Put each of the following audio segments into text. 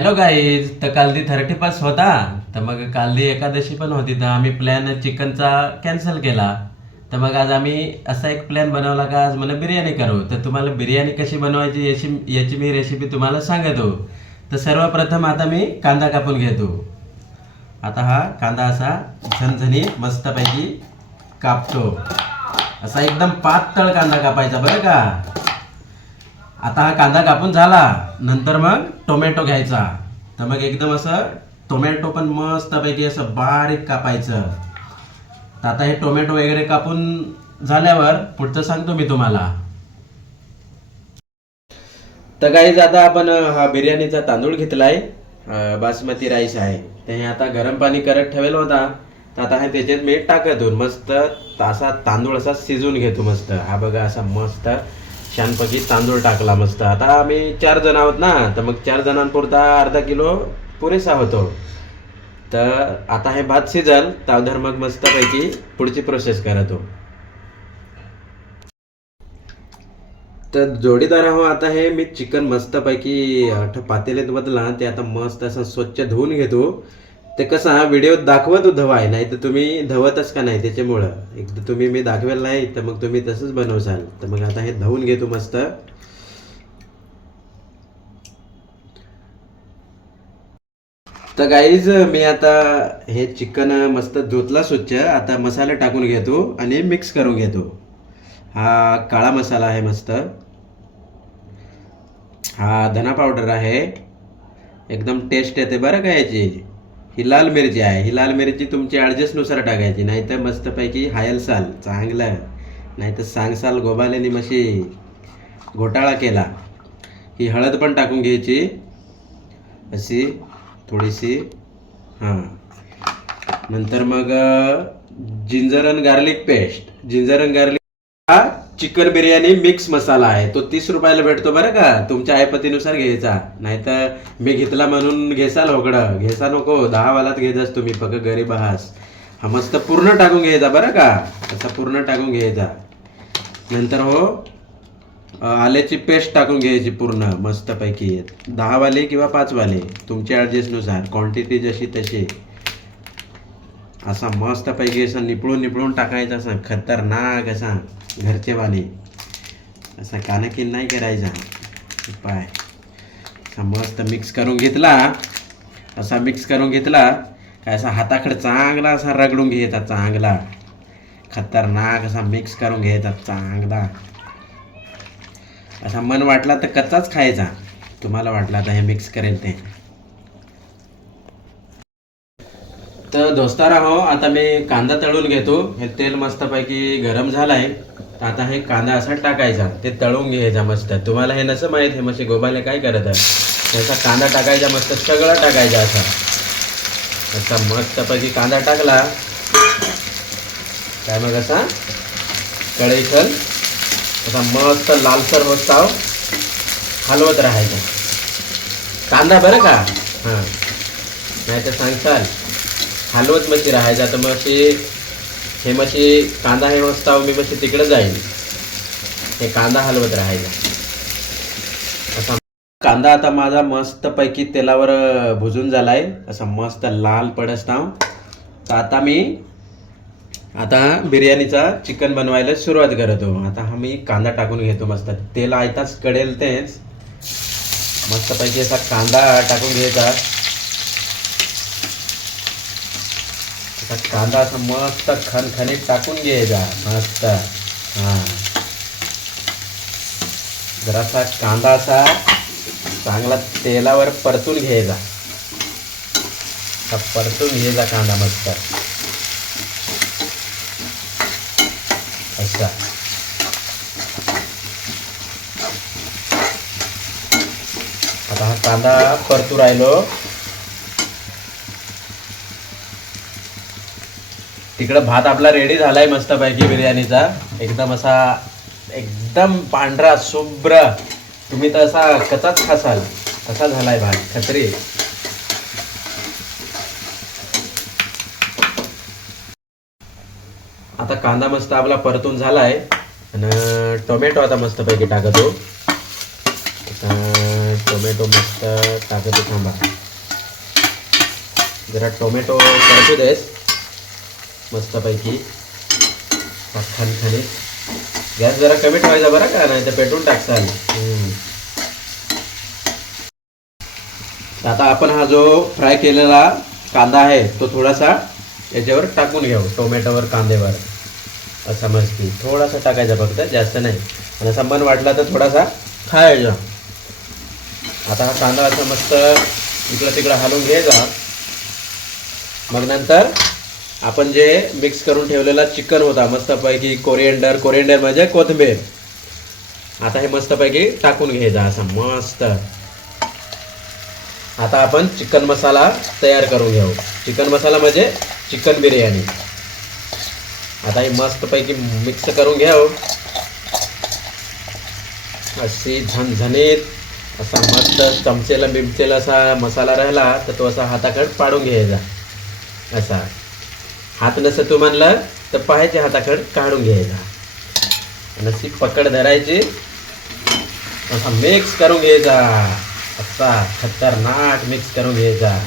Hello guys तर काल ती थर्टी पास होता. तर मग काल ती एकादशी पण होती. तर आम्ही प्लॅन चिकनचा कॅन्सल केला. तर मग आज आम्ही असा एक प्लॅन बनवला का आज मला बिर्याणी करू. तर तुम्हाला बिर्याणी कशी बनवायची याची याची मी रेसिपी तुम्हाला सांगतो. तर सर्वप्रथम आता मी कांदा कापून घेतो. आता हा कांदा असा झनझणी मस्तपैकी कापतो. असा एकदम पातळ कांदा कापायचा बरं का? आता हा कांदा कापून झाला. नंतर मग टोमॅटो घ्यायचा. तर मग एकदम असं टोमॅटो पण मस्तपैकी असं बारीक कापायचं. तर आता हे टोमॅटो वगैरे कापून झाल्यावर पुढचं सांगतो मी तुम्हाला. तर काहीच आता आपण हा बिर्याणीचा तांदूळ घेतलाय. बासमती राईस आहे. तर हे आता गरम पाणी करत ठेवलेला होता. तर आता हे त्याच्यात मी टाकत मस्त असा तांदूळ असा शिजून घेतो मस्त. हा बघा असा मस्त छानपैकी तांदूळ टाकला मस्त. आता आम्ही चार जण आहोत ना तर मग चार जणांपुरता अर्धा किलो पुरेसा होतो. तर आता हे भात शिजल तावधर मग मस्तपैकी पुढची प्रोसेस करतो तर जोडीदार आहो आता हे मी चिकन मस्तपैकी अठ पातेल्यात बदला ते आता मस्त असं स्वच्छ धुवून घेतो. ते कसं हा व्हिडिओ दाखवतो धवाय नाही तर तुम्ही धवतच का नाही त्याच्यामुळं? एकदा तुम्ही मी दाखवेल नाही तर मग तुम्ही तसंच बनवसाल. तर मग आता हे धावून घेतो मस्त. तर गाईज मी आता हे चिकन मस्त धुतला स्वच्छ. आता मसाला टाकून घेतो आणि मिक्स करून घेतो. हा काळा मसाला आहे मस्त. हा धना पावडर आहे. एकदम टेस्ट येते बरं का याची? ही लाल मिरची आहे. ही लाल मिरची तुमची ॲडजस्टनुसार टाकायची. नाही तर मस्तपैकी हायलसाल चांगलं. नाही तर सांगसाल गोबालेनी मशी घोटाळा केला. ही हळद पण टाकून घ्यायची. अशी थोडीशी. हां. नंतर मग ginger and garlic paste. Ginger and garlic chicken biryani mix masala आहे. तो तीस रुपयाला भेटतो बरं का? तुमच्या आयपतीनुसार घ्यायचा. नाहीतर मी घेतला म्हणून घेसाल होकडं. घेसा नको. दहा वालात तुम्ही फक्त गरीब आहास. हा मस्त पूर्ण टाकून घ्यायचा बरं का? असा पूर्ण टाकून घ्यायचा. नंतर हो आल्याची पेस्ट टाकून घ्यायची पूर्ण. मस्तपैकी. दहावाले किंवा पाचवाले. तुमच्या ॲडजस्टनुसार क्वांटिटी जशी तशी. असा मस्तपैकी असं निपळून निपळून टाकायचा असा खतरनाक असा घरचे वाले असा कानकिन नाही करायचा. पाय. असा मस्त मिक्स करून घेतला. असा मिक्स करून घेतला. काय असा हाताकडे चांगला असा रगडून घ्यायचा चांगला. खतरनाक असा मिक्स करून घ्यायचा चांगला. असा मन वाटला तर कच्चाच खायचा. तुम्हाला वाटला आता हे मिक्स करेल ते. तर दोस्तारा हो आता मी कांदा तळून घेतो. हे तेल मस्तपैकी गरम झालाय. तर आता हे कांदा असा टाकायचा. ते तळून घ्यायचा मस्त. तुम्हाला हे नसं माहीत हे मशी गोबाले काय करत आहे त्याचा कांदा टाकायचा मस्त सगळं टाकायचा असा. असा मस्तपैकी कांदा टाकला. काय मग असा? कढईतल असा मस्त लालसर मस्त हलवत राहायचा. कांदा बरं का? हां. नाही तर सांगताल हलवत मशी राहायचा. तर मग अशी हे मशी कांदा हे वाजता मी मशी तिकडे जाईल हे कांदा हलवत राहायचा. असा कांदा आता माझा मस्तपैकी तेलावर भुजून झाला आहे असा मस्त लाल पडसताव तर आता मी आता बिर्याणीचा चिकन बनवायला सुरुवात करतो. आता हा मी कांदा टाकून घेतो मस्त. तेल आयताच कडेल तेच. मस्तपैकी असा कांदा टाकून घ्यायचा. कांदा असं मस्त खणखणीत टाकून घ्यायचा मस्त. हां. जरासा कांदा असा चांगला तेलावर परतून घ्यायचा परतून घ्यायचा कांदा मस्त. असा. आता हा कांदा परतू राहिलो. तिकडं भात आपला रेडी झालाय मस्तपैकी बिर्याणीचा. एकदम असा एकदम पांढरा शुभ्र. तुम्ही तर असा कचाच खासाल. असा झालाय भात? खत्री. आता कांदा मस्त आपला परतून झालाय. आणि टोमॅटो आता मस्तपैकी टाकतो. आता टोमॅटो मस्त टाकतो थांबा. जरा टोमॅटो परतू देस. मस्तपैकी खणखणीत गॅस जरा कमी ठेवायचा बरं का नाही तर पेटून टाकसाल. आता आपण हा जो फ्राय केलेला कांदा आहे तो थोडासा याच्यावर टाकून घेऊ टोमॅटोवर कांद्यावर असा मस्ती. थोडासा टाकायचा फक्त जास्त नाही. आणि संबंध वाटला तर थोडासा खायचा. आता हा कांदा असा मस्त इकडं तिकडं हलवून घ्यायचा. मग नंतर आपण जे मिक्स करून ठेवलेला चिकन होता मस्तपैकी कोरिएंडर कोरिएंडर म्हणजे कोथिंबीर. आता हे मस्तपैकी टाकून घ्यायचा असं मस्त. आता आपण चिकन मसाला तयार करून घेऊ. चिकन मसाला म्हणजे चिकन बिर्याणी. आता हे मस्तपैकी मिक्स करून घ्याव अशी झणझणीत असा मस्त चमचेला बिमचेला असा मसाला राहिला तर तो असा हाताकड पाडून घ्यायचा. असा. हात नसं तू म्हणलं तर पाहायचे हाताकडे काढून घ्यायचा. आणि अशी पकड धरायची. असा मिक्स करून घ्यायचा. असा खतरनाक मिक्स करून घ्यायचा.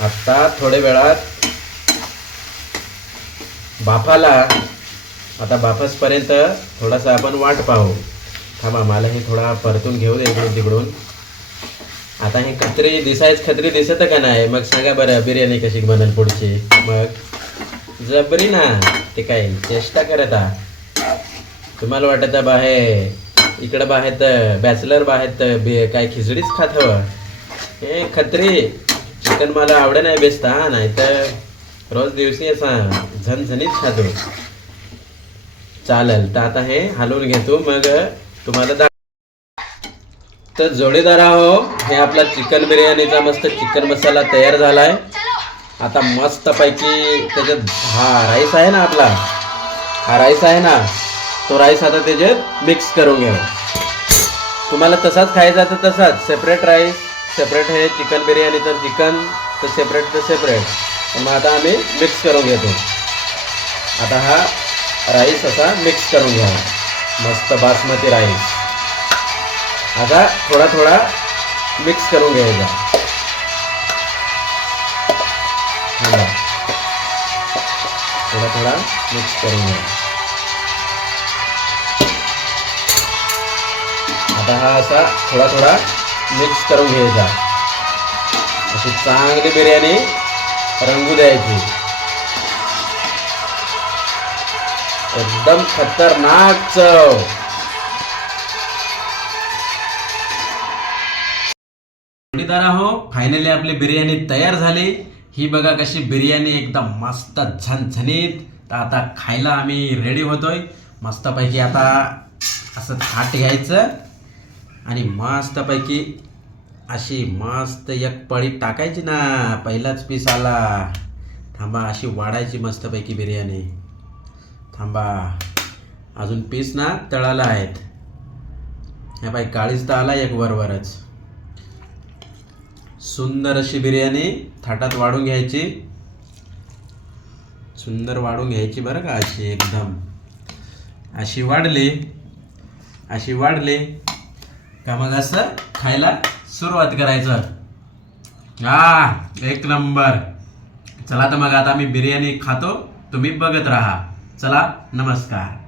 आत्ता थोड्या वेळात बाफाला आता बाफासपर्यंत थोडासा आपण वाट पाहू. थांबा मला हे थोडा परतून घेऊ दे इकडून तिकडून. आता हे खत्री दिसायच खत्री दिसत का नाही? मग सांगा बरं बिर्याणी कशी बनल पुढची? मग जबरी ना ते काय चेष्टा करत आ. तुम्हाला वाटत बाहे इकडं बाहेर बॅचलर बाहेर बे काय खिचडीच खात हवं. हे खत्री चिकन मला आवड नाही बेसता नाही तर रोज दिवशी असा झणझणीत खातो. चालेल तर आता हे हलवून घेतो. मग तुम्हाला तर जोडीदार आहो हे आपला चिकन बिर्याणीचा मस्त चिकन मसाला तयार झाला आहे आता मस्त पैकी त्याच्यात हा राईस आहे ना आपला. हा राईस आहे ना. तो राईस आता त्याच्यात मिक्स करून घ्या तुम्हाला तसाच खायचा तर तसाच. सेपरेट राईस सेपरेट हे चिकन बिर्याणी तर चिकन तर सेपरेट तर सेपरेट मग आता आम्ही मिक्स करून घेतो. आता हा राईस असा मिक्स करून घ्या मस्त बासमती राईस. आता थोडा थोडा मिक्स करून घ्यायचा. थांबा. थोडा थोडा मिक्स करून घ्या. आता हा असा थोडा थोडा मिक्स करून घ्यायचा. अशी चांगली बिर्याणी रंगू द्यायची. एकदम खतरनाक चव. जोडीदार आहो फायनली आपली बिर्याणी तयार झाली. ही बघा कशी बिर्याणी एकदम मस्त झणझणीत. तर आता खायला आम्ही रेडी होतोय. मस्तपैकी आता असं थाट घ्यायचं. आणि मस्तपैकी अशी मस्त एक पळी टाकायची ना. पहिलाच पीस आला. थांबा अशी वाढायची मस्तपैकी बिर्याणी. थांबा. अजून पीस ना तळाला आहेत. ह्या बाई काळीच तर आला एक वरवरच. सुंदर अशी बिर्याणी थाटात वाढून घ्यायची. सुंदर वाढून घ्यायची बरं का अशी एकदम. अशी वाढली अशी वाढली का मग असं खायला सुरुवात करायचं. हा एक नंबर. चला तर मग आता मी बिर्याणी खातो तुम्ही बघत राहा. चला नमस्कार.